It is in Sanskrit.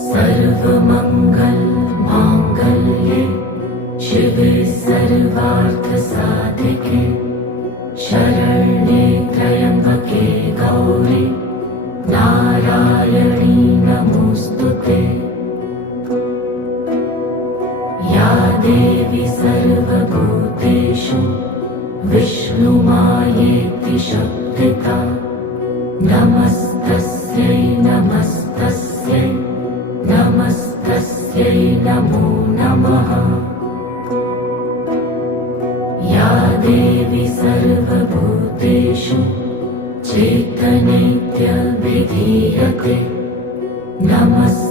सर्वमंगल मांगल्ये शिवे सर्वार्थसाधिके शरण्ये त्र्यंबके गौरी नारायणी नमोस्तुते। या देवी सर्वभूतेषु विष्णुमायेति शक्तिता नमस्तस्यै नमस्तस्यै नमस्तस्यै नमो नमः। या देवी सर्वभूतेषु चैतन्येत्यभिधीयते नमस्तस्यै